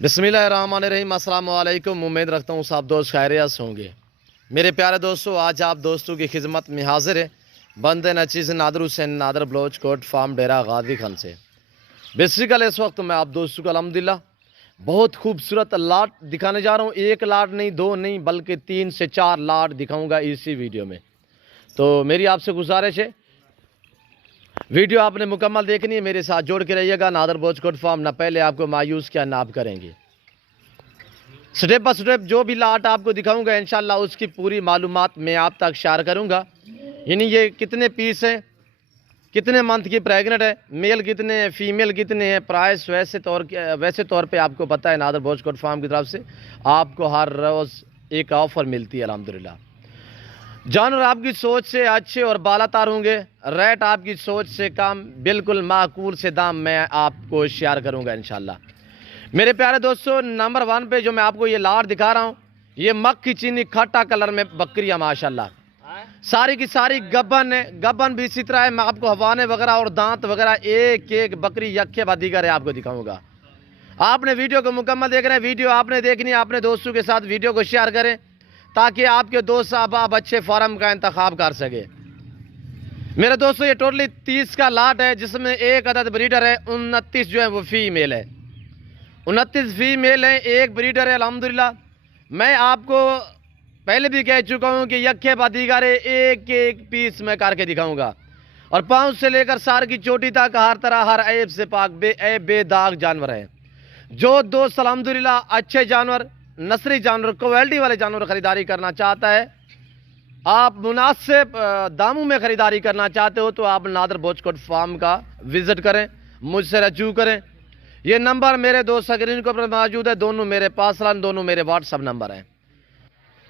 बिस्मिल्लाहिर्रहमानिर्रहीम। अस्सलाम वालेकुम। उम्मीद रखता हूँ सब दोस्त खैरियत से होंगे। मेरे प्यारे दोस्तों, आज आप दोस्तों की खिदमत में हाजिर है बंदे नचीज़ नादर हुसैन नादर ब्लोच कोट फार्म डेरा गाजी खान से। बेसिकल इस वक्त मैं आप दोस्तों को अल्हम्दुलिल्लाह बहुत खूबसूरत लाट दिखाने जा रहा हूँ। एक लाट नहीं, दो नहीं, बल्कि 3 से 4 लाट दिखाऊँगा इसी वीडियो में। तो मेरी आपसे गुजारिश है, वीडियो आपने मुकम्मल देखनी है, मेरे साथ जोड़ के रहिएगा। नादर बोच कोट फार्म ना पहले आपको मायूस क्या ना आप करेंगे। स्टेप बाय स्टेप जो भी लाट आपको दिखाऊंगा इंशाल्लाह उसकी पूरी मालूमात मैं आप तक शेयर करूंगा। यानी ये कितने पीस हैं, कितने मंथ की प्रेग्नेंट है, मेल कितने हैं, फीमेल कितने हैं, प्राइस वैसे तौर पे आपको पता है नादर बोच कोट फार्म की तरफ से आपको हर रोज़ एक ऑफ़र मिलती है अल्हम्दुलिल्लाह। जानवर आपकी सोच से अच्छे और बालातार होंगे, रेट आपकी सोच से कम, बिल्कुल माकूल से दाम मैं आपको शेयर करूंगा इंशाल्लाह। मेरे प्यारे दोस्तों, नंबर 1 पे जो मैं आपको ये लाट दिखा रहा हूँ, ये मक्खी चीनी खट्टा कलर में बकरियाँ माशाल्लाह सारी की सारी गब्बन है। गब्बन भी इसी तरह है। मैं आपको हवाने वगैरह और दांत वगैरह एक एक बकरी यक्के बादीगर है आपको दिखाऊंगा। आपने वीडियो को मुकम्मल देखना है, वीडियो आपने देखनी है, अपने दोस्तों के साथ वीडियो को शेयर करें ताकि आपके दोस्त अहबाब अच्छे फार्म का इंतखाब कर सके। मेरे दोस्तों, ये टोटली 30 का लाट है जिसमें एक अदद ब्रीडर है, 29 जो है वो फीमेल है। 29 फीमेल है, एक ब्रीडर है अल्हम्दुलिल्लाह। मैं आपको पहले भी कह चुका हूँ कि यक्के बादीगर एक एक पीस मैं करके दिखाऊंगा और पाँव से लेकर सार की चोटी तक हर तरह हर ऐब से पाक बेदाग जानवर है। जो दोस्त अल्हम्दुलिल्लाह अच्छे जानवर, नस्ली जानवर, क्वालिटी वाले जानवर खरीदारी करना चाहता है, आप मुनासिब दामों में खरीदारी करना चाहते हो तो आप नादर बोच कोट फार्म का विजिट करें, मुझसे रजू करें। ये नंबर मेरे दोस्त स्क्रीन के ऊपर मौजूद है, दोनों मेरे पास दोनों मेरे व्हाट्सअप नंबर हैं।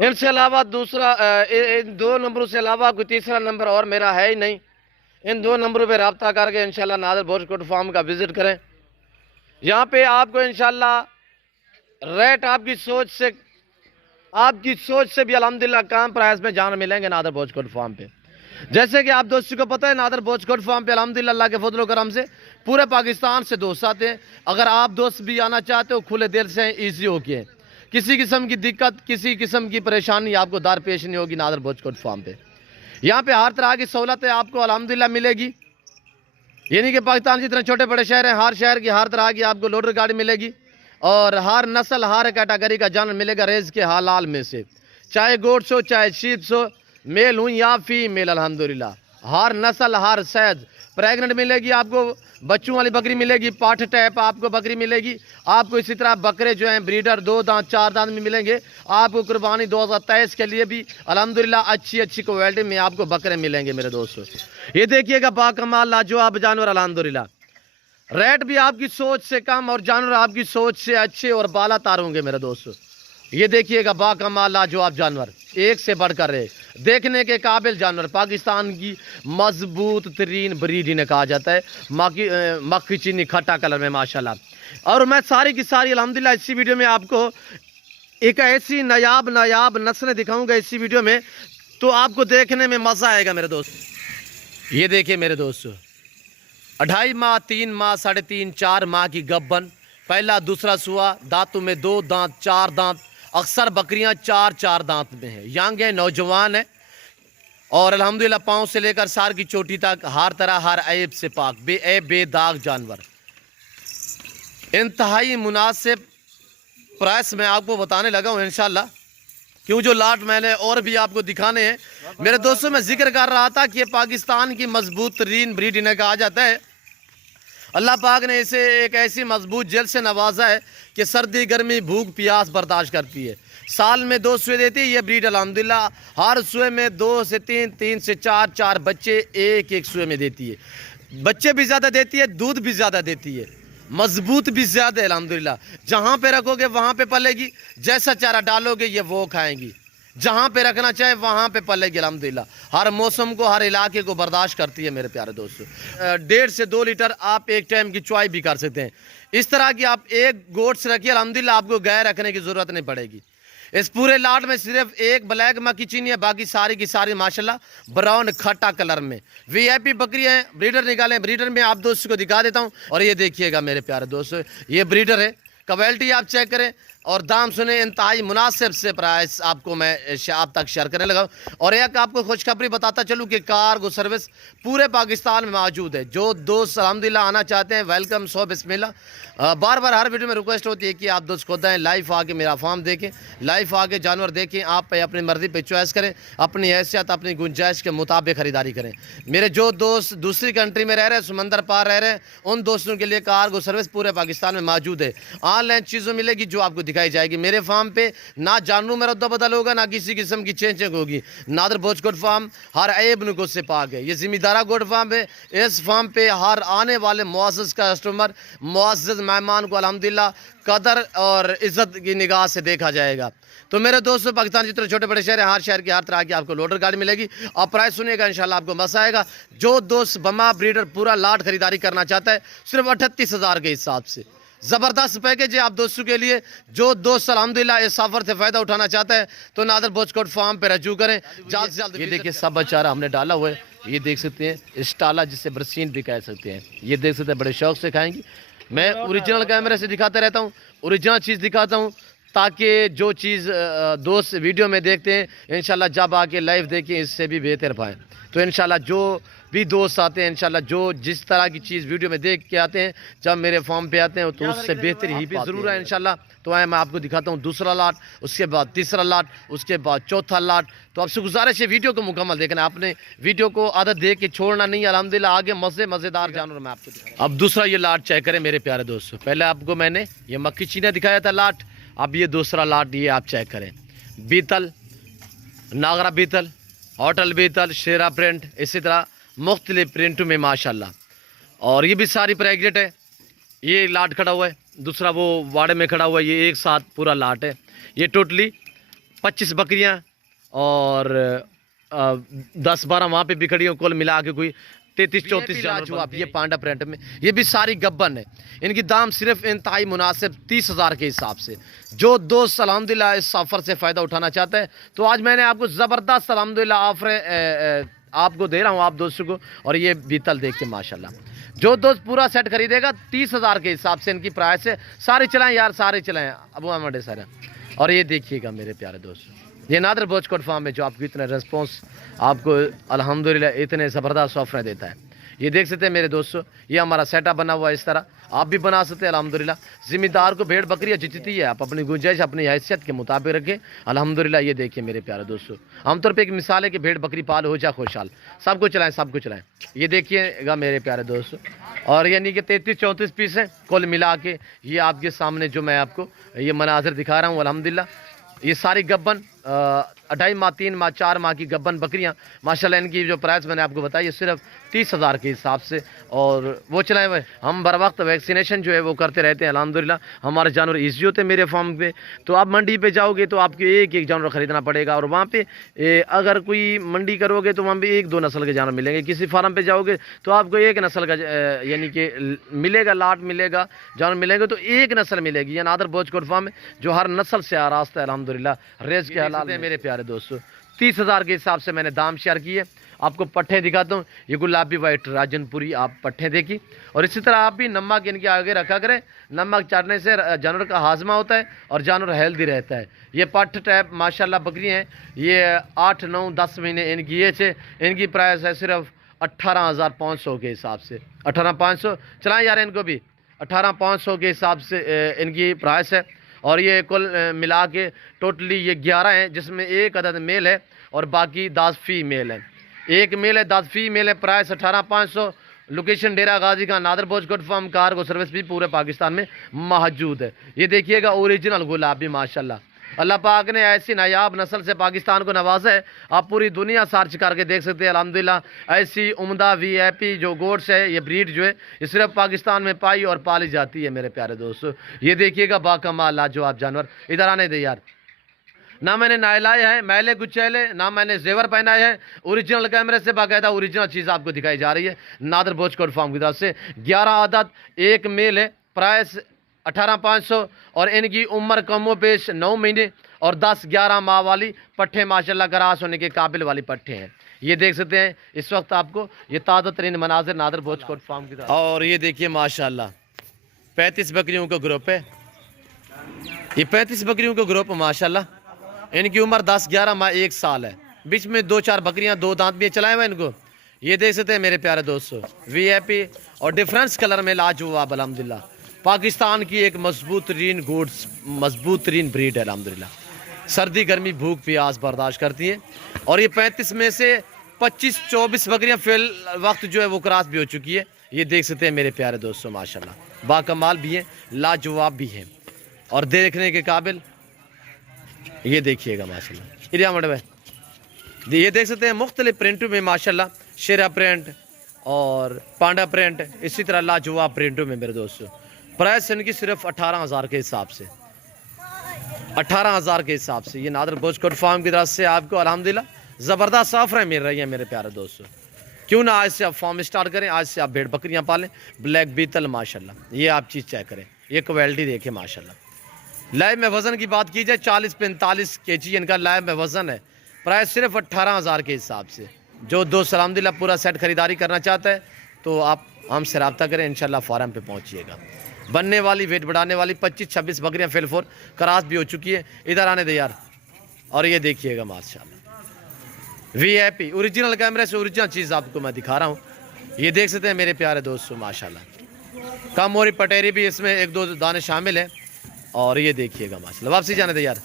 इनसे अलावा दूसरा इन 2 नंबरों से अलावा कोई तीसरा नंबर और मेरा है ही नहीं। इन 2 नंबरों पर रब्ता करके इंशाल्लाह नादर बोच कोट फार्म का विजिट करें। यहाँ पे आपको इंशाल्लाह रेट आपकी सोच से भी अल्हम्दुलिल्लाह कम प्राइस में जानवर मिलेंगे नादर बोच कोट फार्म पे। जैसे कि आप दोस्तों को पता है, नादर बोच कोट फार्म पे अल्हम्दुलिल्लाह अल्लाह के फजल करम से पूरे पाकिस्तान से दोस्त आते हैं। अगर आप दोस्त भी आना चाहते हो खुले दिल से ईजी होके, किसी किस्म की दिक्कत, किसी किस्म की परेशानी आपको दरपेश नहीं होगी नादर बोच कोट फार्म पे। यहाँ पे हर तरह की सहूलतें आपको अल्हम्दुलिल्लाह मिलेगी। यानी कि पाकिस्तान जितने छोटे बड़े शहर हैं, हर शहर की हर तरह की आपको लोडर गाड़ी मिलेगी और हर नस्ल हर कैटेगरी का जानवर मिलेगा रेज के हालाल में से, चाहे गोट्स हो चाहे शीप्स हो, मेल हो या फीमेल। अल्हम्दुलिल्लाह हर नस्ल हर सैज प्रेग्नेंट मिलेगी आपको, बच्चों वाली बकरी मिलेगी, पाठ टाइप आपको बकरी मिलेगी आपको। इसी तरह बकरे जो हैं ब्रीडर 2 दांत 4 दांत में मिलेंगे आपको। कुर्बानी 2023 के लिए भी अल्हम्दुलिल्लाह अच्छी क्वालिटी में आपको बकरे मिलेंगे मेरे दोस्तों। ये देखिएगा बाकमाल लाजवाब जानवर अल्हम्दुलिल्लाह। रेट भी आपकी सोच से कम और जानवर आपकी सोच से अच्छे और बाला तार होंगे मेरे दोस्तों। ये देखिएगा बाकमाल लाजवाब जानवर, एक से बढ़कर एक, देखने के काबिल जानवर। पाकिस्तान की मजबूत तरीन ब्रीड इन्हें कहा जाता है, मक्खी चीनी खट्टा कलर में माशाल्लाह। और मैं सारी की सारी अल्हम्दुलिल्लाह इसी वीडियो में आपको एक ऐसी नायाब नस्लें दिखाऊंगा इसी वीडियो में, तो आपको देखने में मज़ा आएगा मेरे दोस्त। ये देखिए मेरे दोस्तों, 2.5 माह 3 माह 3.5 4 माह की गब्बन, पहला दूसरा सुआ, दांतों में 2 दांत 4 दांत, अक्सर बकरियां 4 दांत में है, यंग है, नौजवान है और अल्हम्दुलिल्लाह पाँव से लेकर सार की चोटी तक हर तरह हर ऐब से पाक बेदाग जानवर। इंतहाई मुनासिब प्राइस मैं आपको बताने लगा हूँ इंशाल्लाह, क्यों जो लाट मैंने और भी आपको दिखाने हैं मेरे दोस्तों। मैं जिक्र कर रहा था कि पाकिस्तान की मजबूत तरीन ब्रीड इन्हें कहा जाता है। अल्लाह पाक ने इसे एक ऐसी मजबूत जेल से नवाजा है कि सर्दी गर्मी भूख प्यास बर्दाश्त करती है। साल में 2 सुए देती है ये ब्रीड अल्हम्दुलिल्लाह। हर सुए में 2 से 3, 3 से 4 बच्चे एक सुए में देती है। बच्चे भी ज़्यादा देती है, दूध भी ज़्यादा देती है, मजबूत भी ज़्यादा है अल्हम्दुलिल्लाह। जहाँ पे रखोगे वहाँ पे पलेगी, जैसा चारा डालोगे ये वो खाएंगी, जहाँ पे रखना चाहे वहाँ पे पलेगी अल्हम्दुलिल्लाह। हर मौसम को हर इलाके को बर्दाश्त करती है मेरे प्यारे दोस्तों। 1.5 से 2 लीटर आप एक टाइम की चॉइस भी कर सकते हैं। इस तरह की आप एक गोट्स रखिए अल्हम्दुलिल्लाह, आपको गाय रखने की ज़रूरत नहीं पड़ेगी। इस पूरे लाट में सिर्फ एक ब्लैक मक्खी चीनी है, बाकी सारी की सारी माशाल्लाह ब्राउन खट्टा कलर में वीआईपी बकरी है। ब्रीडर निकाले, ब्रीडर में आप दोस्तों को दिखा देता हूँ। और ये देखिएगा मेरे प्यारे दोस्तों, ये ब्रीडर है, क्वालिटी आप चेक करें और दाम सुने, इंतहाई मुनासिब से प्राइस आपको मैं आप तक शेयर करने लगा। और एक आपको खुशखबरी बताता चलूँ कि कार्गो सर्विस पूरे पाकिस्तान में मौजूद है। जो दोस्त अल्हम्दुलिल्लाह आना चाहते हैं, वेलकम, सो बिस्मिल्लाह। बार बार हर वीडियो में रिक्वेस्ट होती है कि आप दोस्त खुद आएँ, लाइव आके मेरा फार्म देखें, लाइव आके जानवर देखें, आप अपनी मर्ज़ी पे चॉइस करें, अपनी हैसियत अपनी गुंजाइश के मुताबिक ख़रीदारी करें। मेरे जो दोस्त दूसरी कंट्री में रह रहे हैं, समंदर पार रह रहे हैं, उन दोस्तों के लिए कार्गो सर्विस पूरे पाकिस्तान में मौजूद है। ऑनलाइन चीज़ों मिलेगी जो आपको दिखाई जाएगी। मेरे फार्म पे ना जानवरों में रद्दा बदल होगा, ना किसी किस्म की चेंज होगी। नादर बोच गोट फार्म हर ऐब नुको से पाक है। ये जिम्मेदारा गोट फार्म है। इस फार्म पे हर आने वाले मुअज़्ज़ज़ कस्टमर, मुअज़्ज़ज़ मेहमान को अल्हम्दुलिल्लाह कदर और इज़्ज़त की निगाह से देखा जाएगा। तो मेरे दोस्तों, पाकिस्तान जितने छोटे बड़े शहर हैं, हर शहर की हर तरह की आपको लोडर गाड़ी मिलेगी। और प्राइस सुनिएगा, इंशाल्लाह आपको मज़ा आएगा। जो दोस्त बमा ब्रीडर पूरा लाट खरीदारी करना चाहता है, सिर्फ 38,000 के हिसाब से ज़बरदस्त पैकेज है आप दोस्तों के लिए। जो दोस्त अल्हम्दुलिल्लाह इस सफ़र से फ़ायदा उठाना चाहता है तो नादर बोचकोट फार्म पे रजू करें जल्द से जल्द। ये देखिए सब बचारा हमने डाला हुआ है, ये देख सकते हैं, इस्टाला जिसे बरसीन भी कह सकते हैं। ये देख सकते हैं, बड़े शौक से खाएंगे। मैं ओरिजिनल कैमरे से दिखाता रहता हूँ, ओरिजिनल चीज़ दिखाता हूँ, ताकि जो चीज़ दोस्त वीडियो में देखते हैं इंशाल्लाह जब आके लाइव देखें इससे भी बेहतर पाएँ। तो इंशाल्लाह जो भी दोस्त आते हैं, इंशाल्लाह जो जिस तरह की चीज़ वीडियो में देख के आते हैं, जब मेरे फॉर्म पे आते हैं तो उससे बेहतर ही भी ज़रूर है इंशाल्लाह। तो आए मैं आपको दिखाता हूँ दूसरा लाट, उसके बाद तीसरा लाट, उसके बाद चौथा लाट। तो आपसे गुजारिश है वीडियो को मुकम्मल देखना, आपने वीडियो को आदत देख के छोड़ना नहीं। अल्हम्दुलिल्लाह आगे मज़ेदार जानवर मैं आपको दिखाऊँ। अब दूसरा ये लाट चेक करें मेरे प्यारे दोस्तों। पहले आपको मैंने ये मक्खी चीना दिखाया था लाट, अब ये दूसरा लाट ये आप चेक करें। बीतल, नागरा बीतल, होटल बीतल, शेरा प्रिंट, इसी तरह मुख्तलिफ प्रिंटों में माशाल्लाह। और ये भी सारी प्रेग्नेंट है। ये लाट खड़ा हुआ है, दूसरा वो वाड़े में खड़ा हुआ है, ये एक साथ पूरा लाट है। ये टोटली 25 बकरियां और 10-12 वहाँ पे भी खड़ी हैं, कुल मिला के कोई 33-34 जानवर। ये पांडा प्रिंट में ये भी सारी गब्बन है। इनकी दाम सिर्फ इंतहाई मुनासिब 30,000 के हिसाब से। जो दोस्त अल्हम्दुलिल्लाह इस ऑफ़र से फ़ायदा उठाना चाहता है तो आज मैंने आपको ज़बरदस्त अल्हम्दुलिल्लाह ऑफ़र आपको दे रहा हूँ आप दोस्तों को। और ये बीतल देख के माशाल्लाह, जो दोस्त पूरा सेट खरीदेगा 30,000 के हिसाब से इनकी प्राइस है। सारे चलाएं यार, सारे चलाएं अबू अहमद सारे। और ये देखिएगा मेरे प्यारे दोस्तों, ये नादर बोचकोट फार्म है जो आपको इतना रिस्पॉन्स आपको अल्हम्दुलिल्लाह इतने ज़बरदस्त ऑफर देता है। ये देख सकते हैं मेरे दोस्तों, ये हमारा सेटअप बना हुआ है। इस तरह आप भी बना सकते हैं अल्हम्दुलिल्लाह। ज़िम्मेदार को भेड़ बकरियाँ जितती है, आप अपनी गुंजाइश अपनी हैसियत के मुताबिक रखें अल्हम्दुलिल्लाह। ये देखिए मेरे प्यारे दोस्तों, आमतौर पर एक मिसाल है कि भेड़ बकरी पाल हो जा खुशहाल, सबको चलाएँ सबको चलाएँ। ये देखिएगा मेरे प्यारे दोस्तों, और यानी कि 33-34 पीस हैं कुल मिला के। ये आपके सामने जो मैं आपको ये मनाजिर दिखा रहा हूँ अल्हम्दुलिल्लाह। ये सारी गब्बन 2.5 माह 3 माह 4 माह की गब्बन बकरियां माशाल्लाह। इनकी जो प्राइस मैंने आपको बताई है सिर्फ 30,000 के हिसाब से। और वो चलाए हुए हम बर वक्त वैक्सीनेशन जो है वो करते रहते हैं अल्हम्दुलिल्लाह। हमारे जानवर ईजी होते हैं मेरे फार्म पे। तो आप मंडी पे जाओगे तो आपको एक एक जानवर ख़रीदना पड़ेगा, और वहाँ पे अगर कोई मंडी करोगे तो वहाँ पे 1-2 नस्ल के जानवर मिलेंगे। किसी फार्म पर जाओगे तो आपको एक नस्ल का यानी कि मिलेगा, लाट मिलेगा, जानवर मिलेंगे तो एक नस्ल मिलेगी। या नादर बोचकोट फार्म है जो हर नस्ल से आरास्ता है अल्हम्दुलिल्लाह। रेज के हालात है मेरे प्यारे दोस्तों। 30,000 के हिसाब से मैंने दाम शेयर किए। आपको पट्ठे दिखाता हूँ, ये गुलाबी वाइट राजनपुरी आप पट्ठे देखी। और इसी तरह आप भी नमक इनके आगे रखा करें, नमक चाटने से जानवर का हाजमा होता है और जानवर हेल्दी रहता है। ये पट्ठ टाइप माशाल्लाह बकरी हैं, ये 8, 9, 10 महीने इनकी एज है। इनकी प्राइस है सिर्फ 18,500 के हिसाब से। 18,500 चलाएँ यार, इनको भी 18,500 के हिसाब से इनकी प्राइस है। और ये कुल मिला के टोटली ये 11 हैं, जिसमें एक अदद मेल है और बाकी 10 फीमेल है। एक मेल है 10 फीमेल है। प्राइस 18,500। लोकेशन डेरा गाजी का नादर बोचकोट फार्म। कार्गो सर्विस भी पूरे पाकिस्तान में मौजूद है। ये देखिएगा ओरिजिनल गुलाबी माशाल्लाह। अल्लाह पाक ने ऐसी नायाब नस्ल से पाकिस्तान को नवाजा है, आप पूरी दुनिया सर्च करके देख सकते हैं अल्हम्दुलिल्लाह। ऐसी उम्दा VIP जो गोड्स है, ये ब्रीड जो है ये सिर्फ पाकिस्तान में पाई और पाली जाती है मेरे प्यारे दोस्तों। ये देखिएगा बाकमाल लाजवाब जानवर। इधर आने दे यार, ना मैंने नहलाए हैं मैले गुचैले, ना मैंने जेवर पहनाए हैं। ओरिजिनल कैमरे से बाकायदा ओरिजिनल चीज़ आपको दिखाई जा रही है नादर बोचकोट फार्म की तरफ से। 11 आदत, एक मेल है। प्राइस 18,500 और इनकी उम्र कमो पेश 9 महीने और 10-11 माह वाली पट्ठे माशाल्लाह ग्रास होने के काबिल वाली पट्ठे हैं। ये देख सकते हैं इस वक्त आपको ये ताज़ा तरीन मनाजिर नादर बोचकोट फार्म की तरफ। और ये देखिए माशाल्लाह 35 बकरियों का ग्रुप है। ये 35 बकरियों का ग्रुप माशाल्लाह, इनकी उम्र 10-11 माह 1 साल है। बीच में 2-4 बकरियां 2 दांत भी चलाए हुए इनको। ये देख सकते हैं मेरे प्यारे दोस्तों, वीआईपी और डिफरेंस कलर में लाजवाब अल्हम्दुलिल्लाह। पाकिस्तान की एक मजबूत तरीन ब्रीड है अल्हम्दुलिल्लाह। सर्दी गर्मी भूख प्यास बर्दाश्त करती है। और ये 35 में से 25-24 बकरियां फिल वक्त जो है वो क्रॉस भी हो चुकी है। ये देख सकते हैं मेरे प्यारे दोस्तों माशाल्लाह, बाकमाल भी हैं, लाजवाब भी हैं और देखने के काबिल। ये देखिएगा माशाल्लाह, इरिया मड में ये देख सकते हैं मुख्तलिफ प्रिंटों में माशाल्लाह, शेरा प्रिंट और पांडा प्रिंट, इसी तरह लाजवाब प्रिंटों में मेरे दोस्तों। प्राइस इनकी सिर्फ 18,000 के हिसाब से, 18,000 के हिसाब से। ये नादर बलोच कोट फार्म की तरफ से आपको अल्हम्दुलिल्लाह ज़बरदस्त ऑफरें मिल रही हैं मेरे प्यारे दोस्तों। क्यों ना आज से आप फार्म स्टार्ट करें, आज से आप भेड़ बकरियां पालें। ब्लैक बीतल माशाल्लाह, ये आप चीज़ चेक करें, ये क्वालिटी देखें माशाल्लाह। लाइव में वज़न की बात की जाए 40-45 kg इनका लाइव में वज़न है। प्राइस सिर्फ 18,000 के हिसाब से। जो दोस्त अल्हम्दुलिल्लाह पूरा सेट खरीदारी करना चाहता है तो आप हमसे रब्ता करें, इंशाल्लाह फार्म पे पहुंचिएगा। बनने वाली वेट बढ़ाने वाली 25-26 बकरियां फिल 4 क्रॉस भी हो चुकी है। इधर आने दे यार। और ये देखिएगा माशाल्लाह, वीआईपी ओरिजिनल कैमरे से ओरिजिनल चीज़ आपको मैं दिखा रहा हूँ। ये देख सकते हैं मेरे प्यारे दोस्तों माशाल्लाह। कम और पटेरी भी इसमें 1-2 दाने शामिल हैं। और ये देखिएगा माशाल्लाह, वापसी जाने दे यार।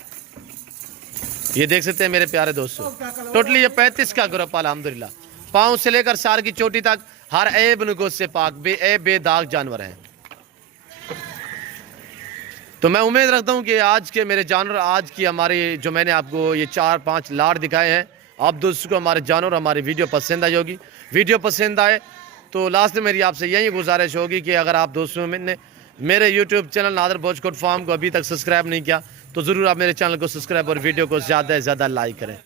ये देख सकते हैं मेरे प्यारे दोस्तों, टोटली ये 35 का ग्रुप अल्हम्दुलिल्लाह। पाँव से लेकर सार की चोटी तक हर ऐब नुगोस से पाक बेदाग जानवर हैं। तो मैं उम्मीद रखता हूँ कि आज के मेरे जानवर, आज की हमारी जो मैंने आपको ये 4-5 लाट दिखाए हैं, आप दोस्तों को हमारे जानवर हमारी वीडियो पसंद आई होगी। वीडियो पसंद आए तो लास्ट में मेरी आपसे यही गुजारिश होगी कि अगर आप दोस्तों ने मेरे YouTube channel Nadir Baloch Kot farm को अभी तक सब्सक्राइब नहीं किया तो ज़रूर आप मेरे चैनल को सब्सक्राइब और वीडियो को ज़्यादा से ज़्यादा लाइक करें।